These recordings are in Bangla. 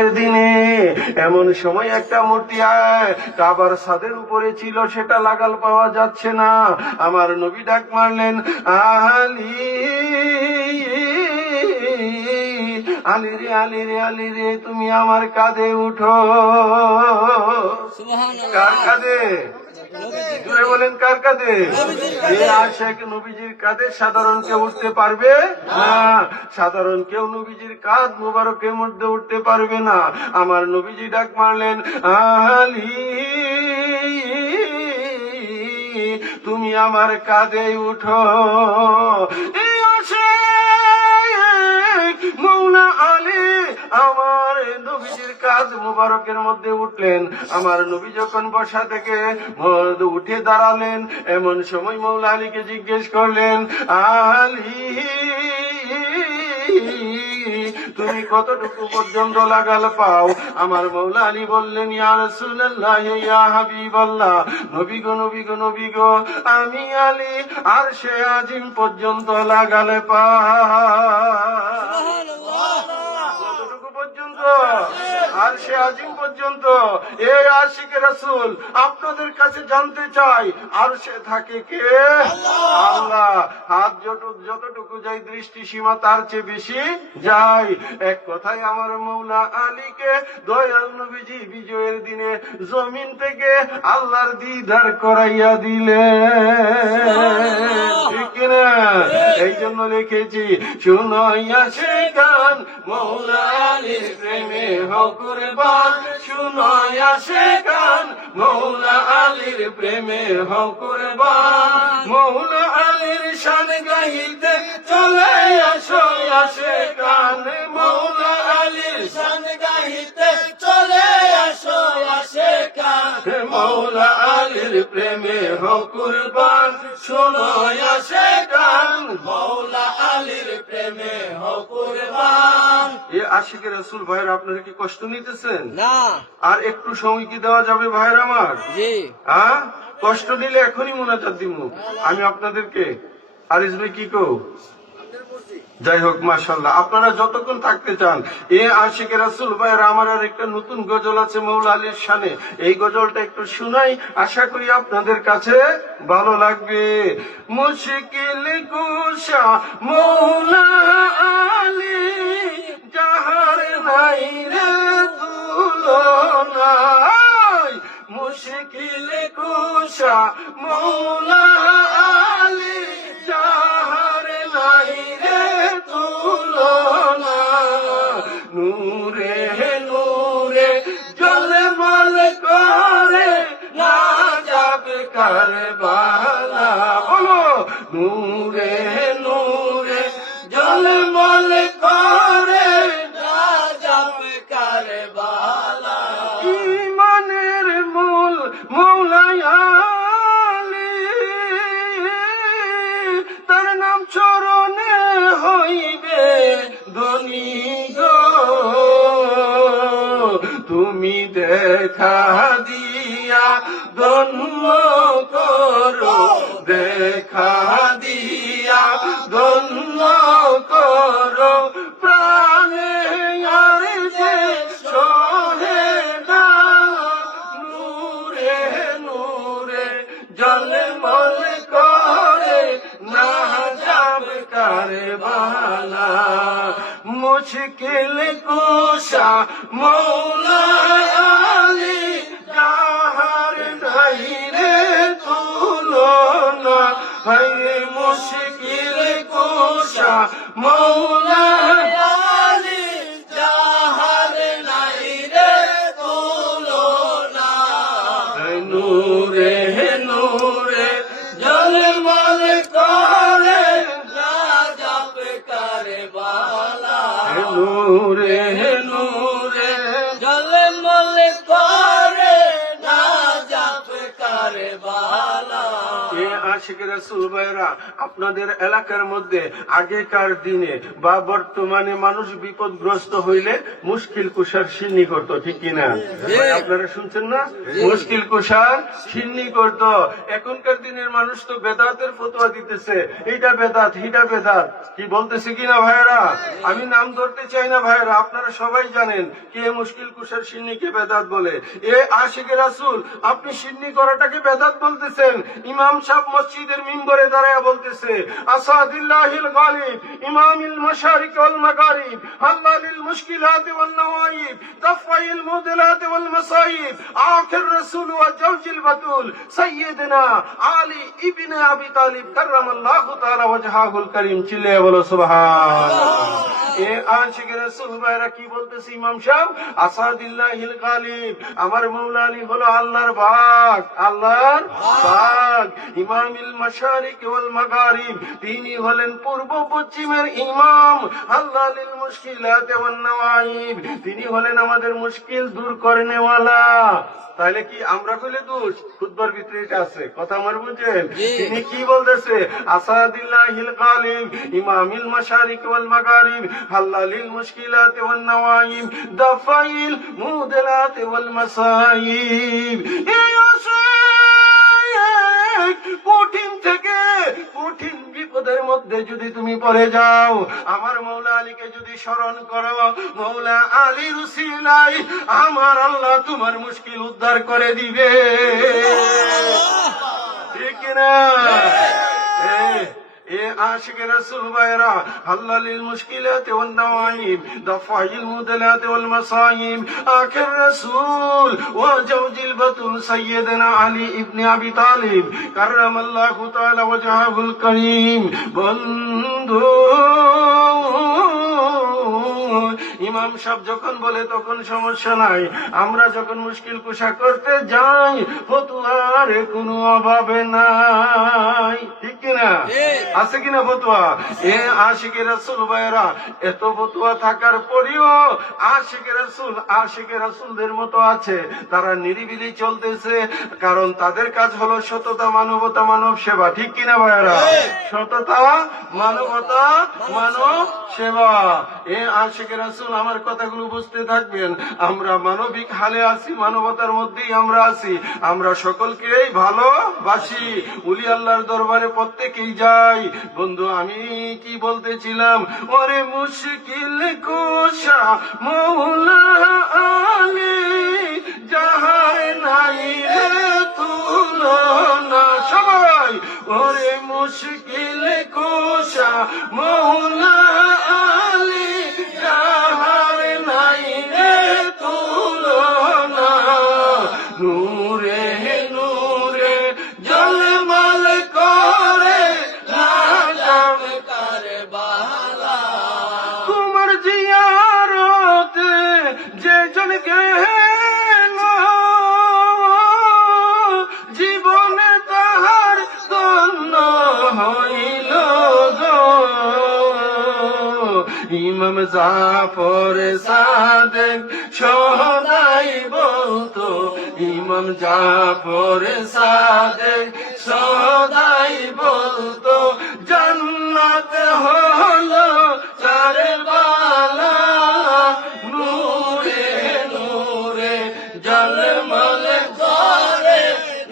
বিজয়ের দিনে এমন সময় একটা মূর্তি কাবার ছাদের উপরে ছিল, সেটা লাগাল পাওয়া যাচ্ছে না। আমার নবী ডাক মারলেন, আলী আলী রে আলী রে আলী রে, তুমি আমার কাঁধে উঠো। কার কাঁধে? জুড়ে বলেন, কার কাঁধে? যে আশেক নবীজির কাঁধে সাধারণ কেউ উঠতে পারবে না। সাধারণ কেউ নবীজির কাঁধ মুবারকের মধ্যে উঠতে পারবে না। আমার নবীজি ডাক মারলেন, আলী তুমি আমার কাঁধে উঠো। এই আশেক মৌলা আলী আমার নবীজির কাঁধ মুবারকের মধ্যে উঠলেন। আমার নবী যখন বসা থেকে উঠে দাঁড়ালেন, এমন সময় মৌলা আলীকে জিজ্ঞেস করলেন, আলী তুমি কতটুকু পর্যন্ত লাগাল পাও? আমার মৌলা আলী বললেন, ইয়া রাসূলুল্লাহ ইয়া হাবিবাল্লাহ, নবী গো নবী গো নবী গো, আমি আলী আরশে আজিম পর্যন্ত লাগালে পাই। কতটুকু পর্যন্ত? আরশে আজিম পর্যন্ত। এই আশিকে রাসূল, আপনাদের কাছে জানতে চাই, আরশে থাকে কে? আল্লাহ। হাত যতটুকু যায় দৃষ্টি সীমা তার চেয়ে বেশি যায়। এক কথায় আমার মৌলা আলীকে দয়াল নবীজি বিজয়ের দিনে জমিন থেকে আল্লাহর দিদার করাইয়া দিলেন, ঠিক কিনা? এই জন্য লিখেছি, শুনাইয়া সে গান মৌলা আলীর প্রেমে হও কুরবান, শুনাইয়া সে গান মৌলা আলীর প্রেমে হও কুরবান। মৌলা আলীর শান গাইতে চলে আসো আসে গান, মৌলা আলীর শান গাইতে চলে আসো আসে গান, মৌলা আলীর প্রেমে হও কুরবান, শুনাইয়া সে গান মৌলা আলীর প্রেমে হও কুরবান। এ আশিকে রাসূল ভাইরা, আপনারা কি কষ্ট নিতেছেন? না। আর একটু সময় কি দেওয়া যাবে ভাইরা আমার? জি। হ্যাঁ, কষ্ট দিলে এখনই মোনাজাত দিব আমি আপনাদেরকে। আরিজ ভাই কি কও? যাই হোক, মাশাআল্লাহ, আপনারা যতক্ষণ থাকতে চান। এ আশিকে রাসূল ভাইরা আমার, আর একটা নতুন গজল আছে মৌলা আলীর শানে, এই গজলটা একটু শুনাই, আশা করি আপনাদের কাছে ভালো লাগবে। মুশকিল কুশা মৌলা আলী, যাহার নাই রে তুলনা, মুশকিল কুশা মৌলা আলী, যাহার নাই রে তুলনা, নূরে নূরে ঝলমল করে না যাবে কারবালা। বলো, নূরে নূরে ঝলমল করে না যাবে কারবালা। ঈমানের মূল মৌলা আলী, তার নাম চরণে হইবে ধনী গো, তুমি দেখা দিয়া ধন্য করো, দেখা দিয়া ধন্য করো, প্রাণে আর যে সহে না, নূরে নূরে ঝলমল করে না যাবে কারবালা। মুশকিল কুশা মৌলা আলী, যাহার নাই রে তুলনা, হায় মুশকিল কুশা মৌলা আলী, যাহার নাই রে তুলনা, নূরে নূরে ঝলমল করে না যাবে কারবালা, নূরে নূরে ঝলমল করে না যাবে কারবালা। আশিক রাসূল ভাইরা, আপনাদের এলাকার মধ্যে আগেকার দিনে বা বর্তমানে মানুষ বিপদগ্রস্ত হইলে মুশকিল কুশার সিন্নি করতো, ঠিক কিনা? আপনারা শুনছেন না? মুশকিল কুশার সিন্নি করতো। এখনকার দিনের মানুষ তো বেদাতের ফতোয়া দিতেছে, এইটা বেদাত হিটা বেদাত, কি বলতেছে কিনা ভাইরা? আমি নাম ধরতে চাই না ভাইরা, আপনারা সবাই জানেন কে মুশকিল কুশার সিন্নিকে বেদাত বলে। এ আশিক রাসূল, আপনি সিন্নি করাটাকে বেদাত বলতেছেন। ইমাম সাহেব মসজিদের মিম্বরে দাঁড়ায় বলতেছে, আসাদুল্লাহিল গালিব ইমামিল মাশারিক ওয়াল মাগারিব হাল্লালিল মুশকিলাত ওয়ান নওয়াইব দাফাইল মুদলাত ওয়াল মাসাইব আখির রাসূল ওয়া জাওজিল বাতুল সাইয়্যিদনা আলী ইবনে আবি তালিব কাররামাল্লাহু তাআলা ওয়াজহাহুল কারীম। চিল্লায়ে বলো সুবহানাল্লাহ। এ আশিক রাসূল ভাইরা কি বলতেছে ইমাম সাহেব? আসাদুল্লাহিল গালিব, আমার মওলা আলী হলো আল্লাহর বাগ, আল্লাহর বাগ। ইমামিল মাশারিক ওয়াল মাগারিব, তিনি হলেন পূর্ব পশ্চিমের ইমাম। হাল্লালিল মুশকিলাত ওয়ান নওয়াইব, তিনি হলেন আমাদের মুশকিল দূর করনেওয়ালা। তাহলে কি আমরা কইলে দোষ? খুতবার ভিতরে এটা আছে, কথা আমার বুঝেন? তিনি কি বলতেছে? আসাদুল্লাহিল গালিব ইমামিল মাশারিক ওয়াল মাগারিব হাল্লালিল মুশকিলাত ওয়ান নওয়াইব দাফাইল মুদলাত ওয়াল মাসাইব। এই কঠিন থেকে কঠিন বিপদের মধ্যে যদি তুমি পড়ে যাও, আমার মওলা আলীকে যদি স্মরণ করো, মওলা আলীর উসিলায় আমার আল্লাহ তোমার মুশকিল উদ্ধার করে দিবে, ঠিক না? এ আশিক রাসূল ভাইরা, হাল্লালিল মুশকিলাত ওয়ান নওয়াইব দাফাইল মুদলাত ওয়াল মাসাইব আখির রাসূল ওয়া জাওজিল বাতুল সাইয়্যিদনা আলী ইবনে আবি তালিব কাররামাল্লাহু তাআলা ওয়াজহাহুল কারীম। বন্ধু, ইমাম সাহেব যখন বলে তখন সমস্যা নাই, আমরা যখন মুশকিল কুশা করতে যাই ফতোয়ার কোনো অভাবে নাই, ঠিক কিনা? আছে কিনা ফতোয়া? এ আশিক রাসূল ভাইরা, এত ফতোয়া থাকার পরেও আশিক রাসূলদের মতো আছে, তারা নিরিবিলি চলতেছে, কারণ তাদের কাজ হলো সততা, মানবতা, মানব সেবা, ঠিক কিনা ভাইরা? সততা, মানবতা, মানব সেবা। এ আশিক রাসূল, আমার কথাগুলো বুঝতে থাকবেন। আমরা মানবিক হালে আছি, মানবতার মধ্যেই আমরা আছি, আমরা সকলকেই ভালোবাসি, উলি আল্লাহর দরবারে প্রত্যেকেই যাই। বন্ধু, আমি কি বলতেছিলাম? ওরে মুশকিল কুশা মওলা আলী, যাহার নাই রে তুলনা। সবাই ওরে মুশকিল কুশা মওলা আলী, যাহার নাই রে তুলনা। নূরে নূরে ঝলমল করে নাজাম কারবালা, তোমার জিয়ারতে যে জন গেল, জীবনে তাহার ধন্য হইল গো। ইমাম জাফর সাদেক সদাই বলতো, ইমাম জাফর সাদেক সদাই বলতো, জান্নাত হলো চারবালা। নূরে নূরে ঝলমল করে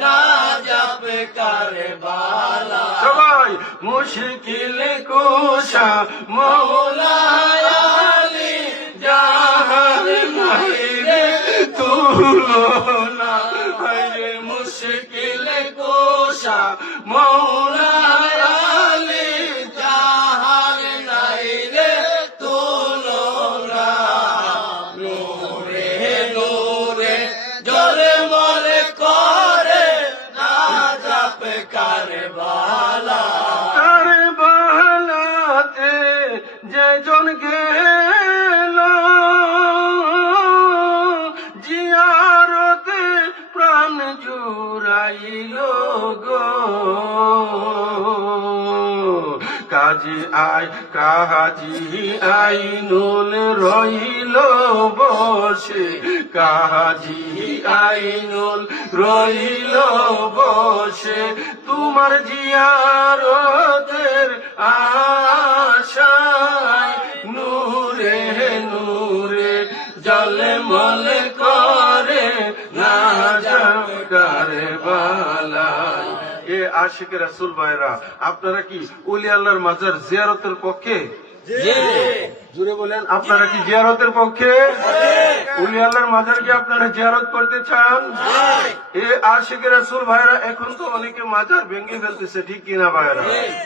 নাজাব কারবালা। সবাই মুশকিল কুশা মওলা আলী, যাহার নাই রে তুলনা। হায়রে মুশকিল কুশা মওলা আলী, যাহার নাই রে তুলনা। নূরে নূরে ঝলমল করে নাজাব কারবালা। কারবালাতে যে জন গেল, জিয়ারতে প্রাণ জুড়াইল গো। কাজী আইনুল রহিল রইল বসে, কাজী আইনুল রইল বসে, তোমার জিয়ারতের আশায় নূরে নূরে জলমল করে না যাবে বালায়। এ আশিক রাসূল ভাইরা, আপনারা কি ওলি আল্লাহর মাজার জিয়ারতের পক্ষে? জুড়ে বলেন, আপনারা কি জিয়ারতের পক্ষে? ওলি আল্লাহর মাজার কি আপনারা জিয়ারত করতে চান? এ আশিক রাসূল ভাইরা, এখন তো অনেকে মাজার ভেঙে ফেলতেছে, ঠিক কিনা ভাইরা?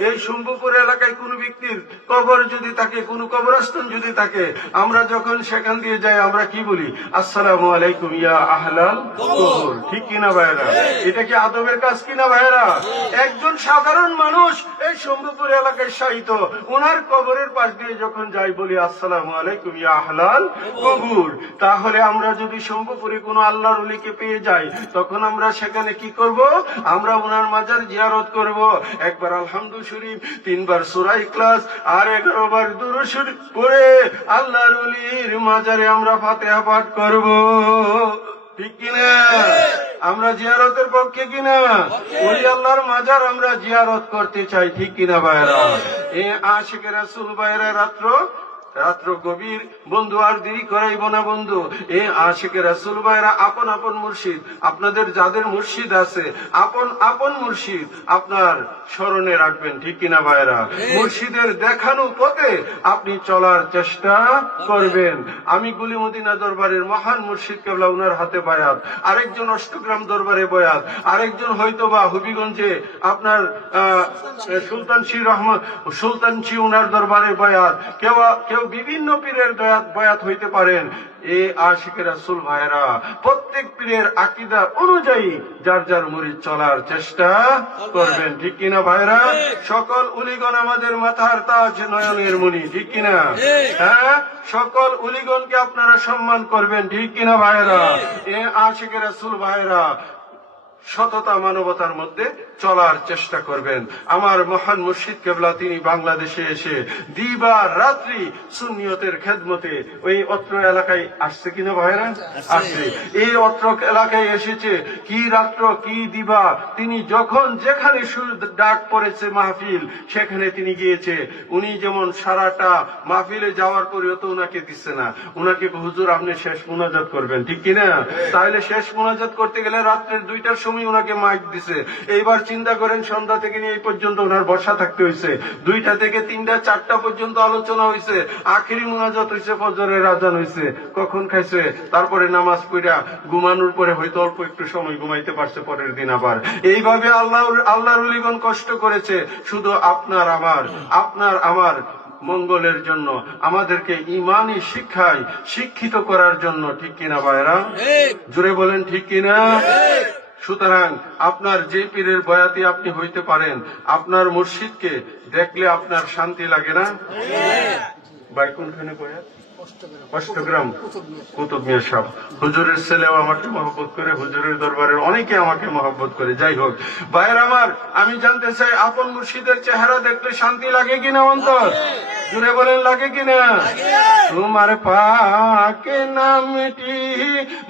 এই শম্ভুপুর এলাকায় কোন ব্যক্তির কবর যদি থাকে, কোন কবরস্থান যদি থাকে, আমরা যখন সেখান দিয়ে যাই আমরা কি বলি? আসসালামু আলাইকুম ইয়া আহলাল কবর, ঠিক কিনা ভাইরা? এটা কি আদবের কাজ কিনা ভাইরা? একজন সাধারণ মানুষ এই শম্ভুপুর এলাকায় শায়িত, ওনার কবরের পাশ দিয়ে যখন যাই বলি আসসালামু আলাইকুম ইয়া আহলাল কবর। তাহলে আমরা যদি শম্ভুপুরে কোনো আল্লাহর ওলিকে পেয়ে যাই, তখন আমরা সেখানে কি করব? আমরা ওনার মাজার জিয়ারত করব। একবার আলহামদু শরীফ, 3 বার সূরা ইখলাস আর 11 বার দুরূদ শরীফ পড়ে আল্লাহর ওলির মাজারে আমরা ফাতিহা পাঠ করব, ঠিক কিনা? আমরা জিয়ারতের পক্ষে কিনা? ওলি আল্লাহর মাজার আমরা জিয়ারত করতে চাই, ঠিক কিনা ভাইরা? এ আশিক রাসূল ভাইরা, রাত্র গভীর বন্ধু, আর দেরি করাইব না বন্ধু। এ আশিক রাসূল ভাইরা, আপন আপন মুর্শিদ, আপনাদের যাদের মুর্শিদ আছে, আপন আপন মুর্শিদ আপনার স্মরণে রাখবেন, ঠিক কিনা ভাইরা? মুর্শিদের দেখানো পথে আপনি চলার চেষ্টা করবেন। আমি গুলি মদিনা দরবারের মহান মুর্শিদ কেবলা, উনার হাতে বায়াত, আরেকজন অষ্টগ্রাম দরবারে বয়াত, আরেকজন হয়তোবা হবিগঞ্জে আপনার সুলতানশি উনার দরবারে বয়াত, কেউ বিভিন্ন পীরের বয়াত হইতে পারেন। এ আশিক রাসূল ভাইরা, প্রত্যেক পীরের আকীদা অনুযায়ী যার যার মুরিদ চলার চেষ্টা করবেন, ঠিক কিনা ভাইরা? সকল উলিগণ আমাদের মাথার তাজ, নয়নের মণি, ঠিক কিনা? হ্যাঁ, সকল উলিগণকে আপনারা সম্মান করবেন, ঠিক কিনা ভাইরা? এ আশিক রাসূল ভাইরা, সততা মানবতার মধ্যে চলার চেষ্টা করবেন। আমার মহান মুর্শিদ কেবলা, তিনি বাংলাদেশে এসে দিবা রাত্রি সুন্নিয়তের খেদমতে ওই অত্র এলাকায় আসছে কিনা ভাইরা? আসছে। এই অত্র এলাকায় এসেছে, কি রাত্র কি দিবা, তিনি যখন যেখানে ডাক পড়েছে মাহফিল, সেখানে তিনি গিয়েছে। উনি যেমন সারাটা মাহফিলে যাওয়ার পরেও তো উনাকে দিচ্ছে না, উনাকে হুজুর আপনি শেষ মুনাজাত করবেন, ঠিক কিনা? তাহলে শেষ মুনাজাত করতে গেলে রাত্রের 2টার সময় উনাকে মাইক দিছে। এইবার চিন্তা করেন, সন্ধ্যা থেকে নিয়ে এই পর্যন্ত ওনার বসা থাকতে হয়েছে, 2টা থেকে 3টা 4টা পর্যন্ত আলোচনা হয়েছে, আখেরি মুনাজাত হয়েছে, ফজরের আজান হয়েছে, কখন খাইছে, তারপরে নামাজ পড়া ঘুমানোর পরে হয়তো অল্প একটু সময় ঘুমাইতে পারছে, পরের দিন আবার। এইভাবে আল্লাহর ওলিগণ কষ্ট করেছে, শুধু আপনার আমার মঙ্গলের জন্য, আমাদেরকে ইমানি শিক্ষায় শিক্ষিত করার জন্য, ঠিক কিনা ভাইরা? জোরে বলেন, ঠিক কিনা? সুতরাং আপনার যে পীরের বয়াতি আপনি হইতে পারেন, আপনার মুর্শিদকে দেখলে আপনার শান্তি লাগে না? ভাই কোনখানে বয়াত? অষ্টগ্রাম কুতুব মিয়া সাহেব, হুজুরের ছেলেও আমাকে মহব্বত করে, হুজুরের দরবারের অনেকে আমাকে মহব্বত করে। যাই হোক ভাইয়ের আমার, আমি জানতে চাই, আপন মুর্শিদের চেহারা দেখলে শান্তি লাগে কিনা অন্তর? জুড়ে বলেন, লাগে কিনা? তোমার পাকে নামটি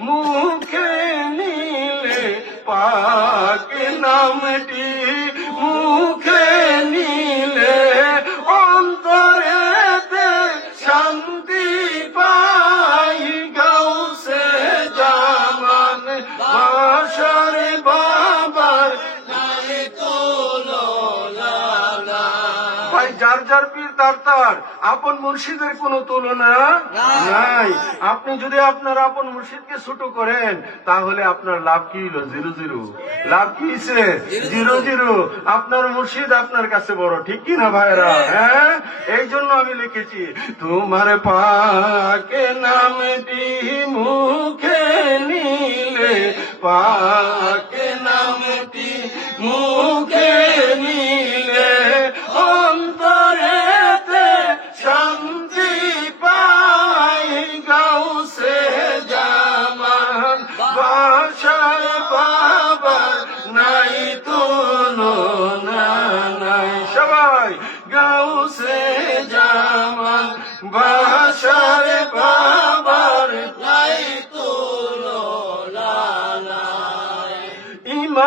মুখে নিলে, পাকে নামটি মুখে নিলে, অন্তরেতে শান্তি পাই, গাউসে জামান বাশারে বাবার নাই তুলনা। ভাই, যার যার পীর তার আপন মুর্শিদের কোনো তুলনা নাই। আপনি যদি আপনার আপন মুর্শিদকে ছোট করেন, তাহলে আপনার লাভ কি হলো? 0-0। লাভ কি হইছে? 0-0। আপনার মুর্শিদ আপনার কাছে বড়, ঠিক কিনা ভাইরা? হ্যাঁ, এই জন্য আমি লিখেছি, তোমার পাকে নামটি মুখে নিলে, পাকে নামটি মুখে নিলে, অন্তরেতে শান্তি পাই, গাউসে জামান বাশার বাবার নাই তুলনা নাই। সবাই গাউসে জামান বাশার বাবা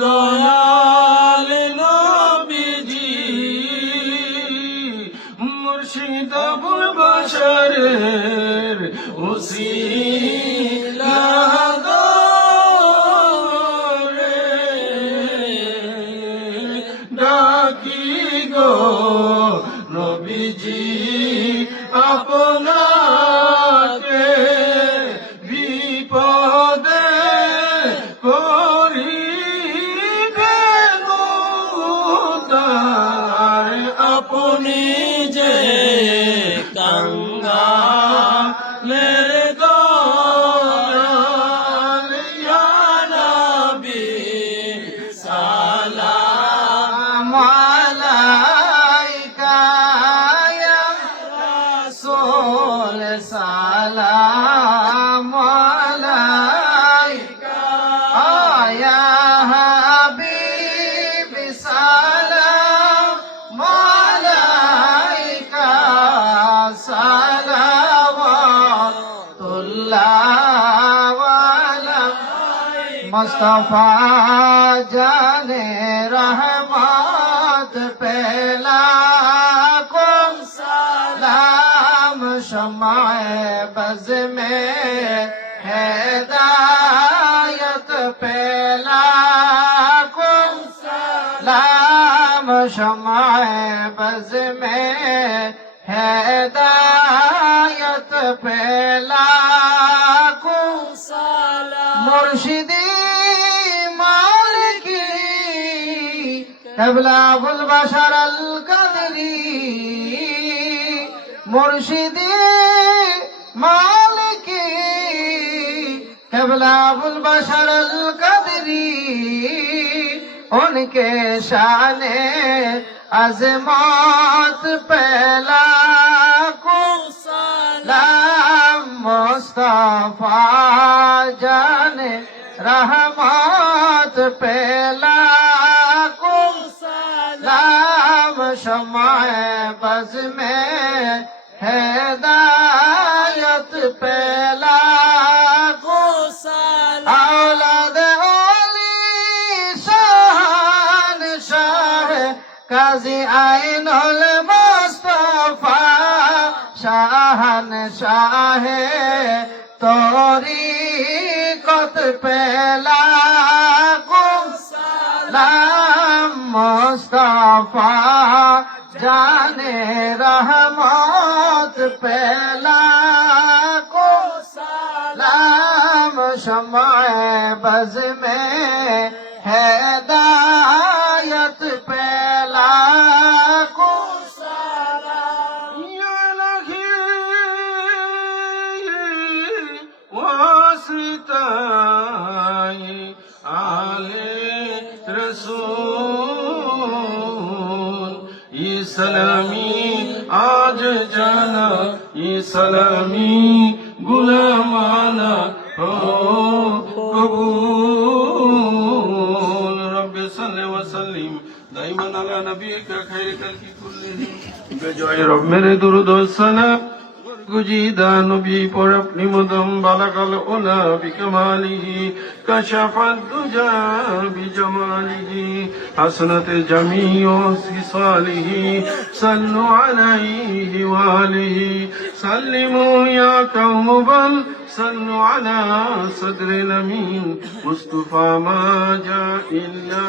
দয়াল নবীজি মুর্শিদ আবুল বাশারের উসিলা ডাকি গো নবীজি আপনাকে বিপদে করিবেন উদ্ধার। আপনি যে কাঙ্গালের দয়াল ইয়া নবী সালাম আলাইকা ইয়া রাসূল সালাম আলাইকা ইয়া হাবিব সালাম আলাইকা সালাওয়াতুল্লাহ আলাইকা মুস্তাফা জানে रहमत पहला को सलाम शमाए बज़ में हिदायत पहला को सलाम शमाए बज़ में हिदायत पहला को मुर्शिदी मालिकी कबला अबुल बशर अल कदरी मुर्शिदी मालिकी कबला अबुल बशर अल कदरी उनके शाने अज़मत पहला को सलाम मुस्तफा जाने रहमत पहला को सलाम शमाए बज़ में हिदायत पहला को औलाद ओली शान शाह काजी आइनुल मुस्तफा शाहन शाह तरीक़त पहला को सलाम मुस्तफा जाने रहमत पहला को सलाम शमाए बज़ में हिदायत पहला को सलाम या इलाही वासिताए आले रसूल ये सलामी आज जाना ये सलामी गुलामाना हो कबूल रब्बि सल्लि व सल्लिम दाइमन अला नबीका खैर खल्क़ि कुल्लिहिम बेजाय रब मेरे दुरूद व सलाम गुजीदा नबी पर अपनी मुदम बालकल उला बिकमालिही कशफत दुजा बिजमालिही हसनत जमीओ सिसालिही सल्लु अलैहि वालिही सल्लिमु या कौम बल सल्लु अला सदरिल अमीन मुस्तफा मा जा इल्ला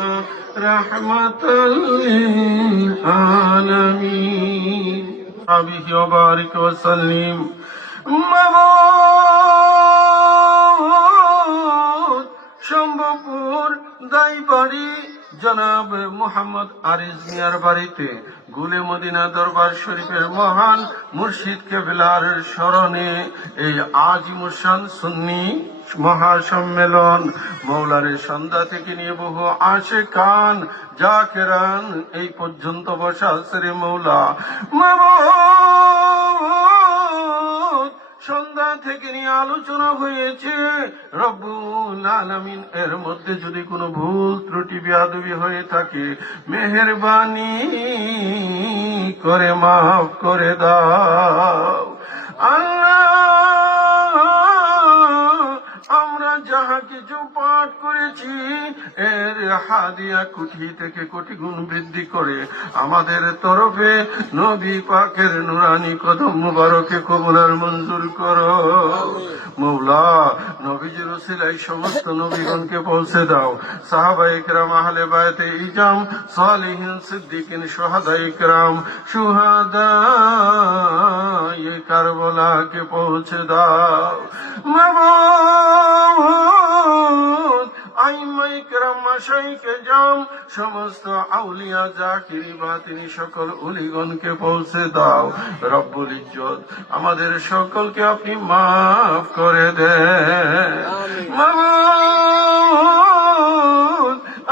रहमतल लिल आलमीन আবিহি ওয়া বারিক ওয়া সাল্লিম মাবুদ সম্ভবপুর দাইবাড়ি জনাব মোহাম্মদ আরিজ মিয়ার বাড়িতে গুলে মদিনা দরবার শরীফের মহান মুর্শিদ কেবলার স্মরণে এই আজিমুশান সুন্নি মহাসম্মেলন মৌলারের সন্ধ্যা থেকে নিয়ে বহু আশিকান জাকেরান এই পর্যন্ত বসা আছে মৌলা মাবুদ সন্ধ্যা থেকে নিয়ে আলোচনা হয়েছে রব্বুল আলামিন এর মধ্যে যদি কোনো ভুল ত্রুটি বেয়াদবি হয়ে থাকে মেহেরবানি করে মাফ করে দাও আল্লাহ আমরা যাহাকে কিছু পাঠ করেছি এর হাদিয়া কোটি থেকে কোটি গুণ বৃদ্ধি করে আমাদের তরফে নবী পাকের নুরানি কদম মুবারকে কবুল আর মঞ্জুর করো। মৌলা নবীজির উসিলায় সমস্ত নবীগণকে পৌঁছে দাও। সাহাবায়ে কেরাম, আহলে বায়তে ইজাম, সালিহিন, সিদ্দিকিন, শুহাদায়ে কেরাম, শুহাদায়ে কারবালাকে পৌঁছে দাও। মাবুদ আইম্মায়ে কেরাম, মাশায়েখে জাম, সমস্ত আউলিয়া, জাকিরি, বাতিনি সকল উলিগণকে পৌঁছে দাও। রব্বুল ইজ্জত আমাদের সকলকে আপনি মাফ করে দেন। মাবুদ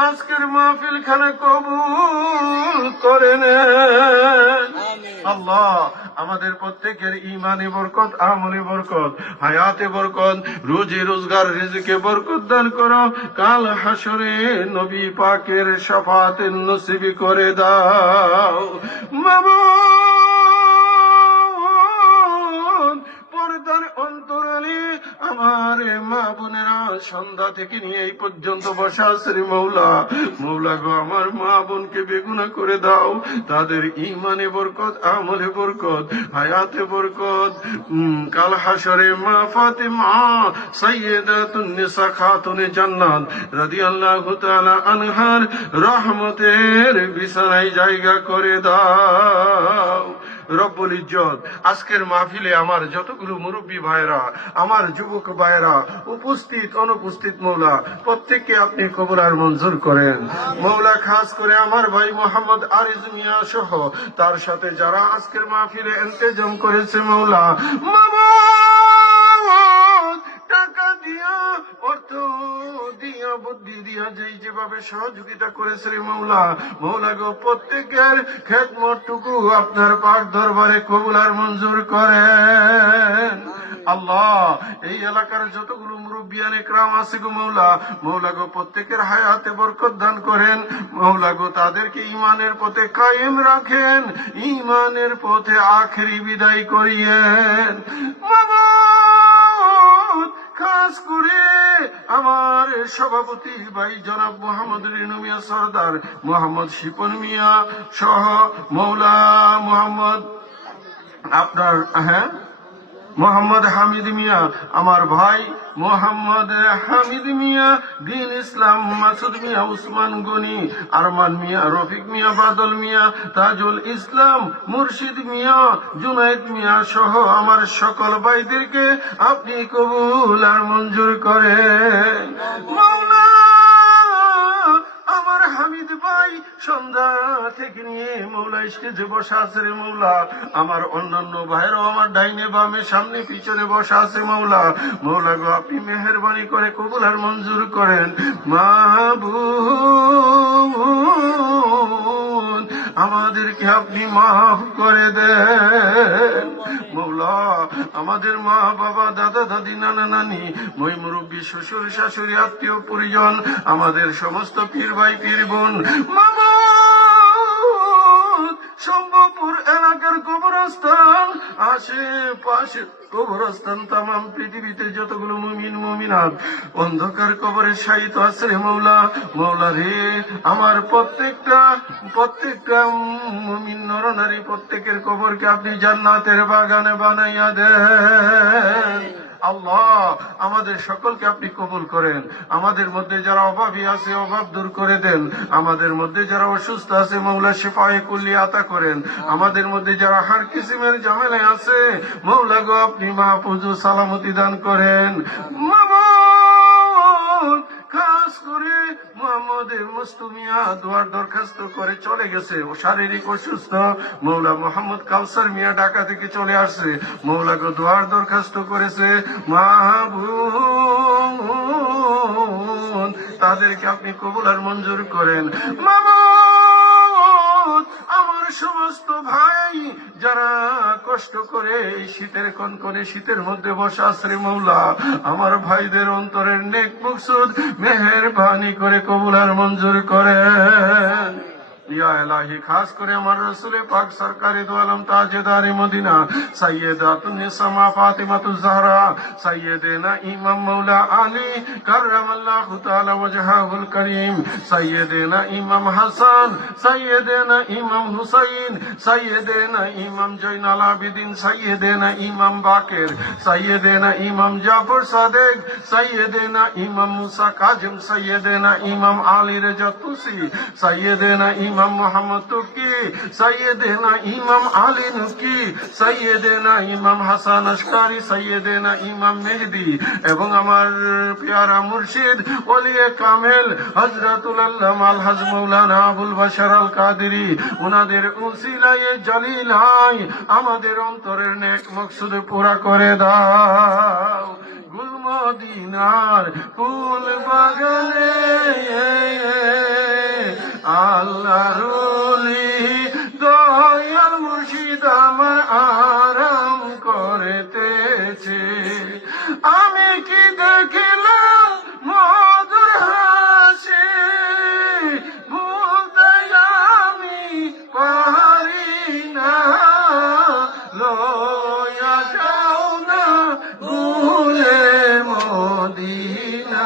আজকের মাহফিল খানা কবুল করে নেন। আল্লাহ আমাদের প্রত্যেকের ইমানে বরকত, আমলে বরকত, হায়াতে বরকত, রুজি রোজগার, রিজকে বরকত দান করো। কাল হাসরে নবী পাকের শাফাতে নসিব করে দাও। মাবুদ পর্দার অন্তরালে আমার মা বোনেরা সন্ধ্যা থেকে নিয়ে এই পর্যন্ত বসা আছে রে মৌলা। মৌলা গো আমার মা বোনকে বেগুনা করে দাও। তাদের ইমানে বরকত, আমলে বরকত, হায়াতে বরকত। কাল হাসরে মা ফাতেমা সাইয়্যিদাতুন নিসা খাতুনে জান্নাত রাদিয়াল্লাহু তাআলা আনহার রহমতের বিছানায় জায়গা করে দাও। রব্বুল ইজ্জত আজকের মাহফিলে আমার যতগুলো মুরব্বী ভাইরা, আমার যুবক ভাইরা, উপস্থিত অনুপস্থিত, মৌলা প্রত্যেককে আপনি কবুল আর মঞ্জুর করেন। মৌলা খাস করে আমার ভাই মোহাম্মদ আরিজ মিয়া সহ তার সাথে যারা আজকের মাহফিলে ইন্তেজাম করেছে মৌলা, টাকা দিয়া, অর্থ দিয়া, বুদ্ধি দিয়া যেভাবে সহযোগিতা করেছে রে মৌলা, মৌলা গো প্রত্যেকের খেদমতটুকু আপনার পাক দরবারে কবুল আর মঞ্জুর করেন। আল্লাহ এই এলাকার যতগুলো মুরব্বিয়ান ইকরাম আছে গো মৌলা, মৌলা গো প্রত্যেকের হায়াতে বরকত দান করেন। মৌলা গো তাদেরকে ইমানের পথে কায়েম রাখেন, ইমানের পথে আখেরি বিদায় করিয়েন। খাস করে আমার সভাপতি ভাই জনাব মোহাম্মদ রিনু মিয়া সরদার, মোহাম্মদ শিপন মিয়া সহ মৌলা মোহাম্মদ আপনার মোহাম্মদ হামিদ মিয়া, আমার ভাই মোহাম্মদ হামিদ মিয়া, দিন ইসলাম, মাসুদ মিয়া, উসমান গনি, আরমান মিয়া, রফিক মিয়া, বাদল মিয়া, তাজুল ইসলাম, মুর্শিদ মিয়া, জুনাইদ মিয়া সহ আমার সকল ভাইদেরকে আপনি কবুল আর মঞ্জুর করেন। মাওলা আমার হামিদ ভাই সন্ধ্যা থেকে নিয়ে মৌলা স্টেজে বসা আছে রে মৌলা, আমার অন্যান্য ভাইরাও আমার ডাইনে বামে সামনে পিছনে বসা আছে মৌলা। মৌলা গো আপনি মেহেরবানি করে কবুল আর মঞ্জুর করেন। মাবুদ আমাদেরকে আপনি মাফ করে দেন মৌলা। আমাদের মা বাবা, দাদা দাদি, নানা নানি, মই মুরব্বী, শ্বশুর শাশুড়ি, আত্মীয় পরিজন, আমাদের সমস্ত পীর ভাই পীর বোন, সম্ভবপুর এলাকার কবরস্থান, আশেপাশে কবরস্থান, তামাম পৃথিবীতে যতগুলো মুমিন মুমিনাত অন্ধকার কবরে শায়িত আছে রে মৌলা। মৌলা রে আমার প্রত্যেকটা মুমিন নরনারী প্রত্যেকের কবরকে আপনি জান্নাতের বাগানে বানাইয়া দেন। আল্লাহ আমাদের সকলকে আপনি কবুল করেন। আমাদের মধ্যে যারা অভাবী আছে অভাব দূর করে দেন। আমাদের মধ্যে যারা অসুস্থ আছে মৌলা শিফায়ে কুল্লি আতা করেন। আমাদের মধ্যে যারা হার কিসিমের ঝামেলায় আছে মৌলা গো আপনি মাহফুজ ও সালামতি দান করেন। খাস করে মোহাম্মদের মুস্তুমিয়া দোয়ার দরখাস্ত করে চলে গেছে, ও শারীরিক অসুস্থ মৌলা। মোহাম্মদ কাউসার মিয়া ঢাকা থেকে চলে আসছে, মৌলা গো দোয়ার দরখাস্ত করেছে। মাহবুব তাদেরকে আপনি কবুল আর মঞ্জুর করেন। মাহবুব আমার সমস্ত ভাই যারা কষ্ট করে এই শীতের কনকনে শীতের মধ্যে বসে আছে মৌলা, আমার ভাইদের অন্তরের নেক মকসুদ মেহেরবানি করে কবুল আর মঞ্জুর করেন। ইয়া ইলাহি খাস করে আমার রাসূল পাক সরকারে দু আলম তাজদারে মদিনা সাইয়্যিদাতুন নিসা মা ফাতিমাতুজ জাহরা সাইয়্যিদিনা ইমাম মাওলা আলী কাররামাল্লাহু তাআলা ওয়াজহাহুল কারীম সাইয়্যিদিনা ইমাম হাসান সাইয়্যিদিনা ইমাম হুসাইন সাইয়্যিদিনা ইমাম জয়নাল আবেদিন সাইয়্যিদিনা ইমাম বাকের সাইয়্যিদিনা ইমাম জাফর সাদেক সাইয়্যিদিনা ইমাম মুসা কাজিম সাইয়্যিদিনা ইমাম আলী রেজা তুসি সাইয়্যিদিনা ইমাম মুহাম্মদ তুর্কি সাইয়্যিদিনা ইমাম আলী নুকি সাইয়্যিদিনা ইমাম হাসান আশকারি সাইয়্যিদিনা ইমাম মেহেদী এবং আমার প্যারা মুর্শিদ ওলিয়ে কামেল হযরতুল আল্লামা আলহাজ মাওলানা আবুল বাশার আল কাদেরী উনাদের উসিলায়ে জলিলাই আমাদের অন্তরের নেক মকসুদ পুরা করে দাও। গুলমদিনার ফুল বাগানে আল্লাহর ওলি দয়াল মুর্শিদ আমার আরাম করিতেছে। আমি কি দেখিলাম মধুর হাসি, ভুলতে আমি পারি না, লয়া যাও না ভুলে মদিনা।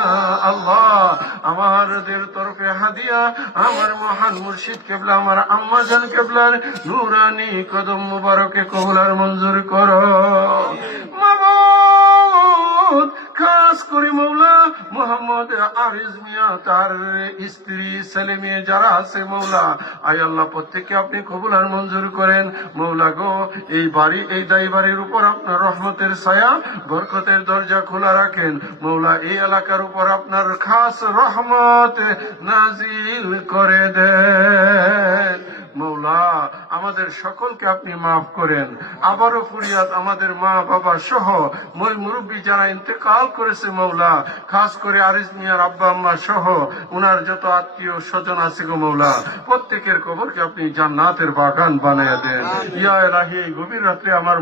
আল্লাহ আমাদের তরফে হাদিয়া আমার মহান মুর্শিদ কেবলা আমার আম্মা জান কেবলার নূরানি কদম মুবারকে কবুল আর মঞ্জুর করো। মাবুদ খাস করে মৌলা মোহাম্মদ আরিজ মিয়া তার স্ত্রী ছেলে মেয়ে যারা আছে মৌলা আয় আল্লাহ প্রত্যেককে আপনি কবুল আর মঞ্জুর করেন। মৌলা গো এই বাড়ি এই দায়ী বাড়ির উপর আপনার রহমতের ছায়া বরকতের দরজা খোলা রাখেন। মৌলা এই এলাকার উপর আপনার খাস রহমত নাজিল করে দেন। মৌলা আমাদের সকলকে আপনি মাফ করেন। আবারও ফরিয়াদ আমাদের মা বাবা সহ মই মুরব্বী যারা ইন্তেকাল করেছে মৌলা খাস করে আরিজ মিয়ার আব্বা আম্মা সহ উনার যত আত্মীয় স্বজন আছে গো মৌলা প্রত্যেকের কবরকে আপনি জান্নাতের বাগান বানিয়ে দেন। ইয়া ইলাহি এই গভীর রাত্রে আমার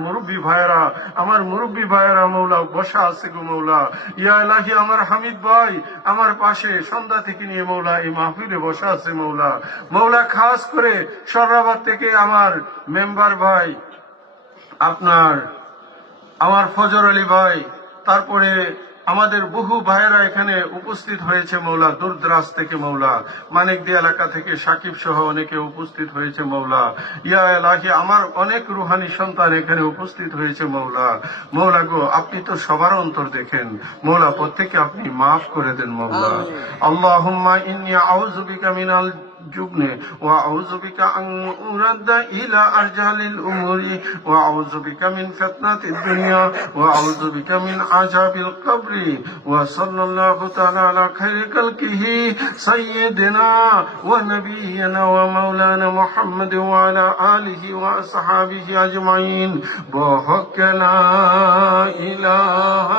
মুরব্বী ভাইয়েরা মৌলা বসা আছে গো মৌলা। ইয়া ইলাহি আমার হামিদ ভাই আমার পাশে সন্ধ্যা থেকে নিয়ে মৌলা এই মাহফিলে বসা আছে মৌলা। মৌলা খাস করে সরাবাদ থেকে আমার মেম্বার ভাই আপনার আমার ফজর আলী ভাই, তারপরে আমাদের বহু ভাইয়েরা এখানে উপস্থিত হয়েছে মৌলা, দূর দরাজ থেকে মৌলা মানিকদি এলাকা থেকে সাকিব সহ অনেকে উপস্থিত হয়েছে মৌলা। ইয়া ইলাহি আমার অনেক রুহানি সন্তান এখানে উপস্থিত হয়েছে মৌলা। মৌলা গো আপনি তো সবার অন্তর দেখেন মৌলা, প্রত্যেককে আপনি মাফ করে দেন মৌলা। আল্লাহুম্মা ইন্নী আউযু বিকা মিনাল الجبن وأعوذ بك أن أرد إلى أرجال الأمور وأعوذ بك من فتنة الدنيا وأعوذ بك من عذاب القبر وصلى الله تعالى على خير خلقه سيدنا ونبينا ومولانا محمد وعلى آله وأصحابه أجمعين بحق لا إله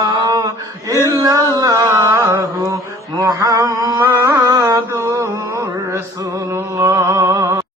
إلا الله محمد رسول الله।